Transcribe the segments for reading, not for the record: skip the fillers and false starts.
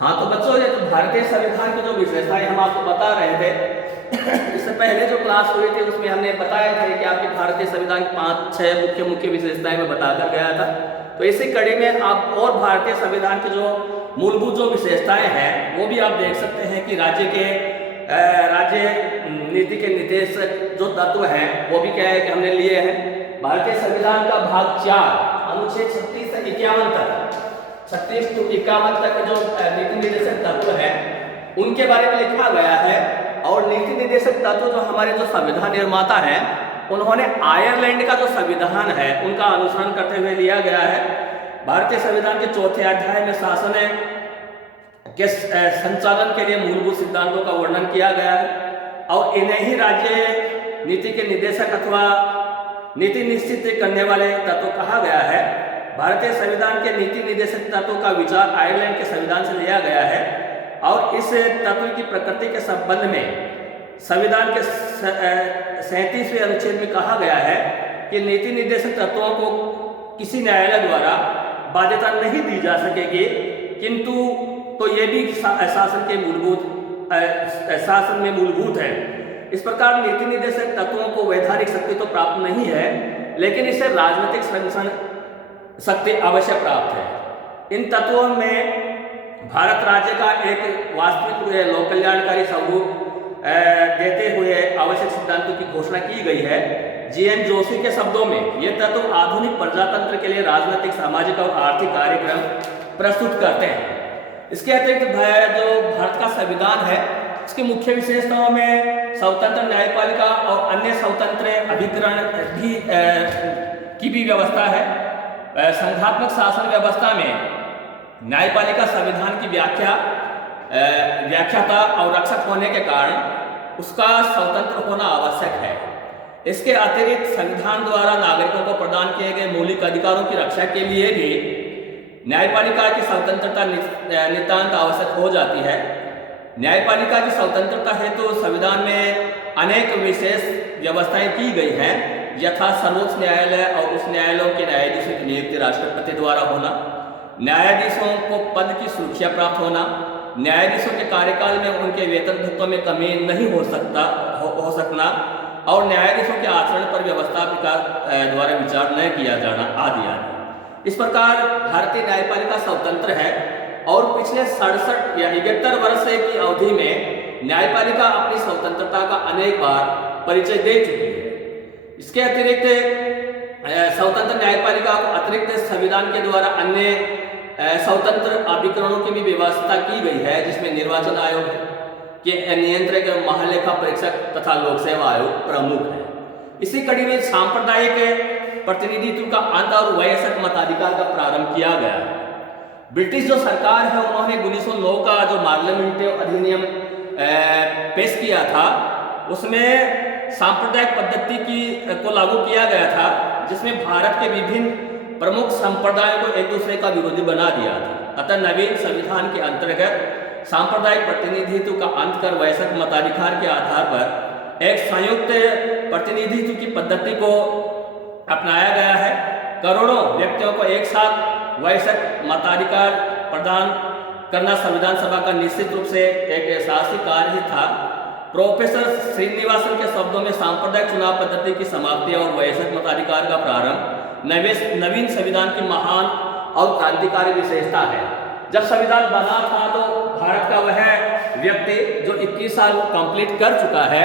हाँ तो बच्चों, ये तो भारतीय संविधान की जो विशेषताएं हम आपको बता रहे थे इससे पहले जो क्लास हुई थी उसमें हमने बताया था कि आपके भारतीय संविधान की 5-6 मुख्य विशेषताएं मैं बताकर गया था। तो इसी कड़ी में आप और भारतीय संविधान की जो मूलभूत जो विशेषताएं हैं वो भी आप देख सकते हैं कि राज्य नीति के निर्देशक जो तत्व हैं वो भी क्या है कि हमने लिए हैं। भारतीय संविधान का भाग 4 अनुच्छेद 36 से 51 तक 36 to 51 तक जो नीति निर्देशक तत्व है उनके बारे में लिखा गया है। और नीति निर्देशक तत्व जो हमारे जो संविधान निर्माता हैं उन्होंने आयरलैंड का जो संविधान है उनका अनुसरण करते हुए लिया गया है। भारतीय संविधान के 4थे अध्याय में शासन के संचालन के लिए मूलभूत सिद्धांतों का वर्णन किया गया है और इन्हें ही राज्य नीति के निर्देशक अथवा नीति निश्चित करने वाले तत्व कहा गया है। भारतीय संविधान के नीति निर्देशक तत्वों का विचार आयरलैंड के संविधान से लिया गया है और इस तत्व की प्रकृति के संबंध में संविधान के 37वें अनुच्छेद में कहा गया है कि नीति निर्देशक तत्वों को किसी न्यायालय द्वारा बाध्यता नहीं दी जा सकेगी, किंतु तो ये भी शासन में मूलभूत है। इस प्रकार नीति निर्देशक तत्वों को वैधानिक शक्ति तो प्राप्त नहीं है, लेकिन इसे राजनीतिक संरक्षण शक्ति अवश्य प्राप्त है। इन तत्वों में भारत राज्य का एक वास्तविक लोक कल्याणकारी स्वरूप देते हुए आवश्यक सिद्धांतों की घोषणा की गई है। जीएन जोशी के शब्दों में ये तत्व आधुनिक प्रजातंत्र के लिए राजनीतिक, सामाजिक और आर्थिक कार्यक्रम प्रस्तुत करते हैं। इसके अतिरिक्त जो भारत का संविधान है इसकी मुख्य विशेषताओं में स्वतंत्र न्यायपालिका और अन्य स्वतंत्र अभिकरण की भी व्यवस्था है। संघात्मक शासन व्यवस्था में न्यायपालिका संविधान की व्याख्याता और रक्षक होने के कारण उसका स्वतंत्र होना आवश्यक है। इसके अतिरिक्त संविधान द्वारा नागरिकों को प्रदान किए गए मौलिक अधिकारों की रक्षा के लिए भी न्यायपालिका की स्वतंत्रता नितांत आवश्यक हो जाती है। न्यायपालिका की स्वतंत्रता हेतु संविधान में अनेक विशेष व्यवस्थाएं की गई हैं, यथा सर्वोच्च न्यायालय और उस न्यायालयों के न्यायाधीशों की नियुक्ति राष्ट्रपति द्वारा होना, न्यायाधीशों को पद की सुरक्षा प्राप्त होना, न्यायाधीशों के कार्यकाल में उनके वेतन भत्तों में कमी नहीं हो सकना और न्यायाधीशों के आचरण पर व्यवस्थापिका द्वारा विचार न किया जाना आदि आदि। इस प्रकार भारतीय न्यायपालिका स्वतंत्र है और पिछले 67 या 71 वर्ष की अवधि में न्यायपालिका अपनी स्वतंत्रता का अनेक बार परिचय दे चुकी है। इसके अतिरिक्त स्वतंत्र न्यायपालिका को अतिरिक्त संविधान के द्वारा अन्य स्वतंत्र अभिकरणों की भी व्यवस्था की गई है, जिसमें निर्वाचन आयोग के नियंत्रक, महालेखा परीक्षक तथा लोक सेवा आयोग प्रमुख है। इसी कड़ी में सांप्रदायिक प्रतिनिधित्व का अंत और वयस्क मताधिकार का प्रारंभ किया गया है। ब्रिटिश जो सरकार है उन्होंने 1909 का जो पार्लियामेंट्री अधिनियम पेश किया था उसमें सांप्रदायिक पद्धति को लागू किया गया था, जिसमें भारत के विभिन्न प्रमुख संप्रदायों को एक दूसरे का विरोधी बना दिया था। अतः नवीन संविधान के अंतर्गत सांप्रदायिक प्रतिनिधित्व का अंत कर वयस्क मताधिकार के आधार पर एक संयुक्त प्रतिनिधित्व की पद्धति को अपनाया गया है। करोड़ों व्यक्तियों को एक साथ वयस्क मताधिकार प्रदान करना संविधान सभा का निश्चित रूप से एक ऐतिहासिक कार्य ही था। प्रोफेसर श्रीनिवासन के शब्दों में सांप्रदायिक चुनाव पद्धति की समाप्ति और वयस्क मताधिकार का प्रारंभ नवीन संविधान की महान और क्रांतिकारी विशेषता है। जब संविधान बना था तो भारत का वह व्यक्ति जो 21 साल कंप्लीट कर चुका है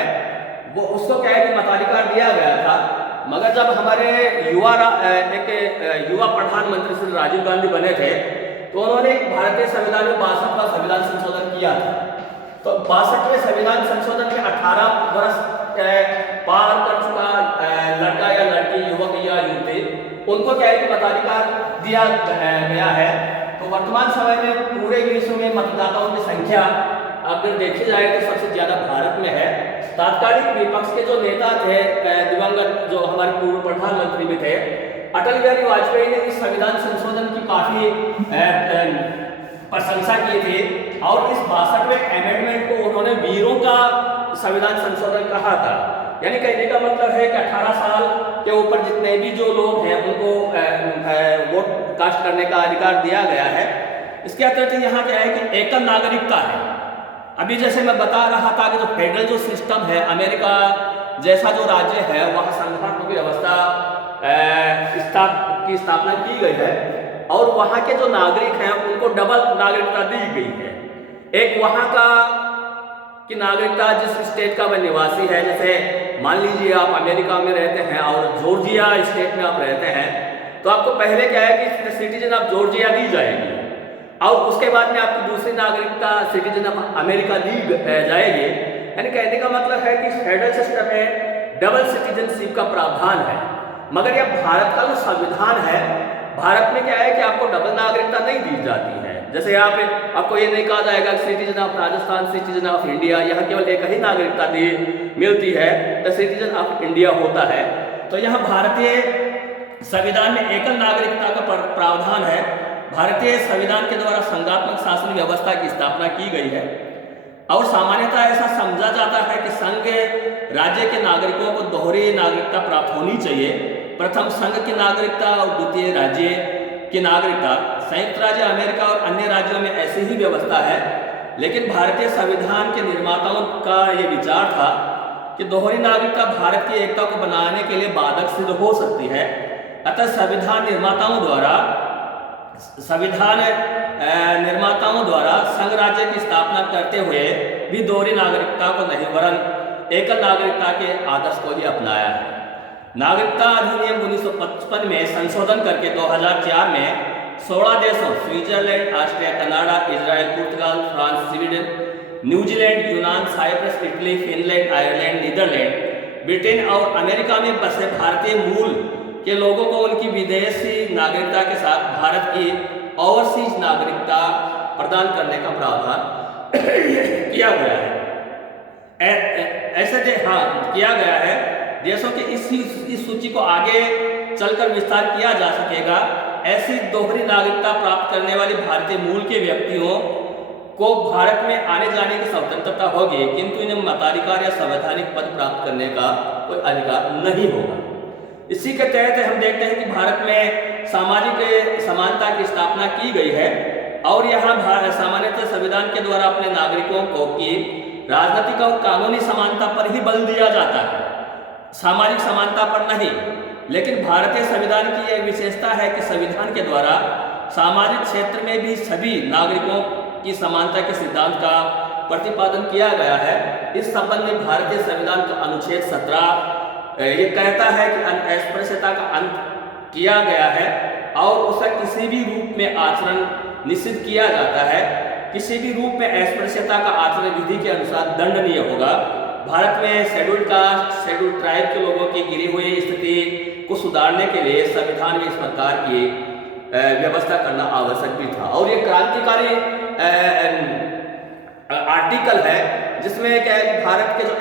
वो उसको क्या है कि मताधिकार दिया गया था, मगर जब हमारे युवा प्रधानमंत्री श्री राजीव गांधी बने थे तो उन्होंने भारतीय संविधान में 62वां संविधान संशोधन किया था। तो 62वें संविधान संशोधन के 18 वर्ष पार कर चुका लड़का या लड़की, युवक या युवती, उनको क्या है कि मताधिकार दिया गया है। तो वर्तमान समय में पूरे विश्व में मतदाताओं की संख्या अगर देखी जाए तो सबसे ज्यादा भारत में है। तात्कालिक विपक्ष के जो नेता थे, दिवंगत जो हमारे पूर्व प्रधानमंत्री भी थे, अटल बिहारी वाजपेयी ने इस संविधान संशोधन की काफी प्रशंसा की थी और इस 62वें अमेंडमेंट को उन्होंने वीरों का संविधान संशोधन कहा था। यानी कहने का मतलब है कि 18 साल के ऊपर जितने भी जो लोग हैं उनको वोट कास्ट करने का अधिकार दिया गया है। इसके अतिरिक्त यहाँ क्या है कि एकल नागरिकता है। अभी जैसे मैं बता रहा था कि जो फेडरल जो सिस्टम है, अमेरिका जैसा जो राज्य है वहाँ संघात्मक व्यवस्था की स्थापना की गई है और वहाँ के जो नागरिक हैं उनको डबल नागरिकता दी गई है। एक वहाँ का की नागरिकता जिस स्टेट का वह निवासी है, जैसे मान लीजिए आप अमेरिका में रहते हैं और जॉर्जिया स्टेट में आप रहते हैं, तो आपको पहले क्या है कि सिटीजन ऑफ जॉर्जिया दी जाएगी और उसके बाद में आपकी दूसरी नागरिकता सिटीजन ऑफ अमेरिका दी जाएगी। यानी कहने का मतलब है कि फेडरल सिस्टम में डबल सिटीजनशिप का प्रावधान है, मगर यह भारत का जो संविधान है, भारत में क्या है कि आपको डबल नागरिकता नहीं दी जाती है। जैसे आपको ये नहीं कहा जाएगा citizen of Rajasthan, citizen of India, यहाँ केवल एक ही नागरिकता मिलती है तो सिटीजन ऑफ इंडिया होता है। तो यहाँ भारतीय संविधान में एकल नागरिकता का प्रावधान है। भारतीय संविधान के द्वारा संघात्मक शासन व्यवस्था की स्थापना की गई है और सामान्यतः ऐसा समझा जाता है कि संघ राज्य के नागरिकों को दोहरी नागरिकता प्राप्त होनी चाहिए। प्रथम संघ की नागरिकता और द्वितीय राज्य की नागरिकता। संयुक्त राज्य अमेरिका और अन्य राज्यों में ऐसी ही व्यवस्था है, लेकिन भारतीय संविधान के निर्माताओं का ये विचार था कि दोहरी नागरिकता भारत की एकता को बनाने के लिए बाधक सिद्ध हो सकती है। अतः संविधान निर्माताओं द्वारा संघ राज्य की स्थापना करते हुए भी दोहरी नागरिकता को नहीं वरन एकल नागरिकता के आदर्श को ही अपनाया है। नागरिकता अधिनियम 1955 में संशोधन करके 2004 में 16 देशों स्विट्जरलैंड, ऑस्ट्रिया, कनाडा, इजराइल, पुर्तगाल, फ्रांस, स्वीडन, न्यूजीलैंड, यूनान, Cyprus, Italy, Finland, Ireland, Netherland, Britain और अमेरिका में बसे भारतीय मूल के लोगों को उनकी विदेशी नागरिकता के साथ भारत की ओवरसीज नागरिकता प्रदान करने का प्रावधान किया गया है। ऐसे किया गया है। देशों के इस सूची को आगे चलकर विस्तार किया जा सकेगा। ऐसी दोहरी नागरिकता प्राप्त करने वाले भारतीय मूल के व्यक्तियों को भारत में आने जाने की स्वतंत्रता होगी, किंतु इन्हें मताधिकार या संवैधानिक पद प्राप्त करने का कोई अधिकार नहीं होगा। इसी के तहत हम देखते हैं कि भारत में सामाजिक समानता की स्थापना की गई है और यहाँ सामान्यतः संविधान के द्वारा अपने नागरिकों को की राजनीतिक और कानूनी समानता पर ही बल दिया जाता है, सामाजिक समानता पर नहीं। लेकिन भारतीय संविधान की यह विशेषता है कि संविधान के द्वारा सामाजिक क्षेत्र में भी सभी नागरिकों की समानता के सिद्धांत का प्रतिपादन किया गया है। इस संबंध में भारतीय संविधान का अनुच्छेद 17 ये कहता है कि अस्पृश्यता का अंत किया गया है और उसका किसी भी रूप में आचरण निषिद्ध किया जाता है। किसी भी रूप में अस्पृश्यता का आचरण विधि के अनुसार दंडनीय होगा। भारत में शेड्यूल्ड कास्ट, शेड्यूल्ड ट्राइब के लोगों की गिरी हुई स्थिति को सुधारने के लिए संविधान में इस प्रकार की व्यवस्था करना आवश्यक भी था और ये क्रांतिकारी आर्टिकल है जिसमें क्या है कि भारत के जो